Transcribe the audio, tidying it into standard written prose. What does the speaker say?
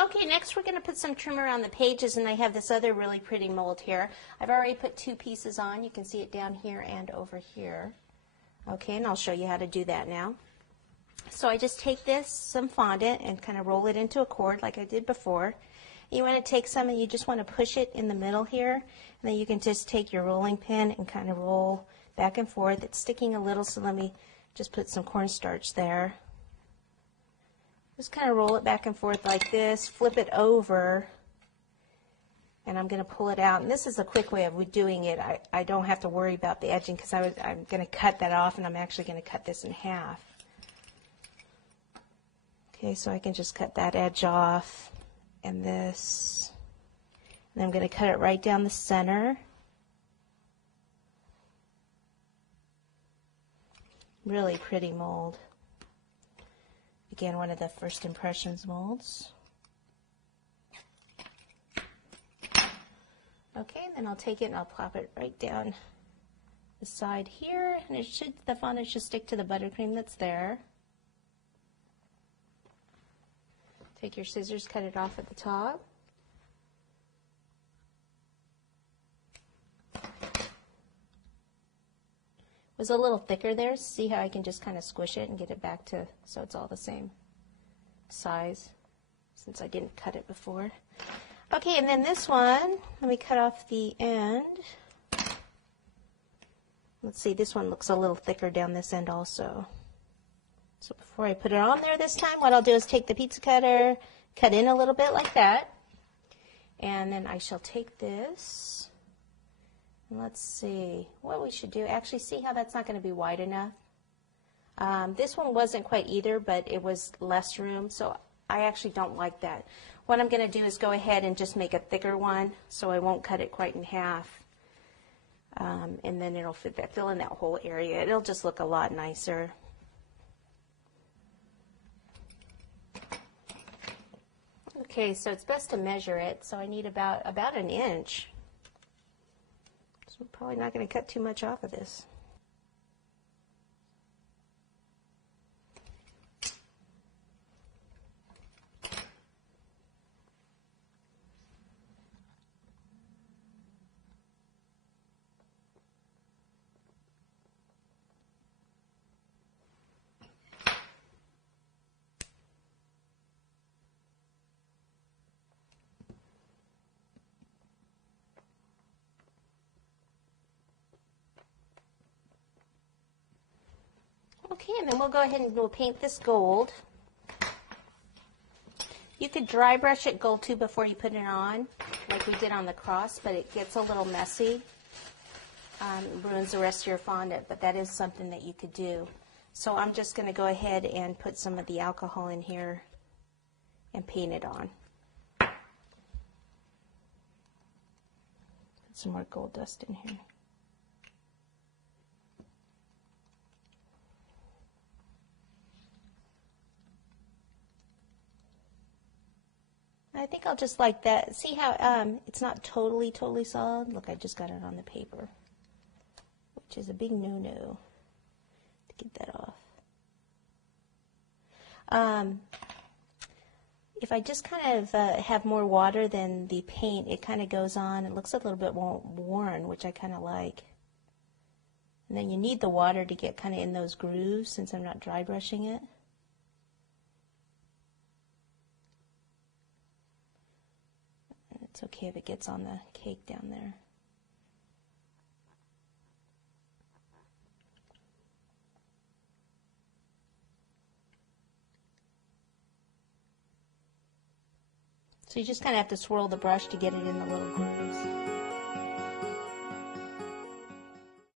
Okay, next we're going to put some trim around the pages, and I have this other really pretty mold here. I've already put 2 pieces on. You can see it down here and over here. Okay, and I'll show you how to do that now. So I just take some fondant and kind of roll it into a cord like I did before. You want to take some and you just want to push it in the middle here, and then you can just take your rolling pin and kind of roll back and forth. It's sticking a little, so let me just put some cornstarch there. Just kind of roll it back and forth like this, flip it over, and I'm going to pull it out. And this is a quick way of doing it. I don't have to worry about the edging because I'm going to cut that off, and I'm actually going to cut this in half. Okay, so I can just cut that edge off, and this, and I'm going to cut it right down the center. Really pretty mold. Again, one of the first impressions molds. Okay, then I'll take it and I'll plop it right down the side here, and the fondant should stick to the buttercream that's there. Take your scissors, cut it off at the top. It was a little thicker there. See how I can just kind of squish it and get it back to so it's all the same size since I didn't cut it before. Okay, and then this one, let me cut off the end. Let's see, this one looks a little thicker down this end also. So before I put it on there this time, what I'll do is take the pizza cutter, cut in a little bit like that, and then I shall take this, and let's see what we should do. Actually, see how that's not going to be wide enough? This one wasn't quite either, but it was less room, so I actually don't like that. What I'm going to do is go ahead and just make a thicker one, so I won't cut it quite in half, and then it'll fill in that whole area. It'll just look a lot nicer. Okay, so it's best to measure it, so I need about an inch. So I'm probably not going to cut too much off of this. Okay, and then we'll go ahead and we'll paint this gold. You could dry brush it gold too before you put it on, like we did on the cross, but it gets a little messy. It ruins the rest of your fondant, but that is something that you could do. So I'm just going to go ahead and put some of the alcohol in here and paint it on. Put some more gold dust in here. I think I'll just like that. See how it's not totally solid? Look, I just got it on the paper, which is a big no-no to get that off. If I just kind of have more water than the paint, it kind of goes on. It looks a little bit more worn, which I kind of like. And then you need the water to get kind of in those grooves since I'm not dry brushing it. It's okay if it gets on the cake down there. So you just kind of have to swirl the brush to get it in the little grooves.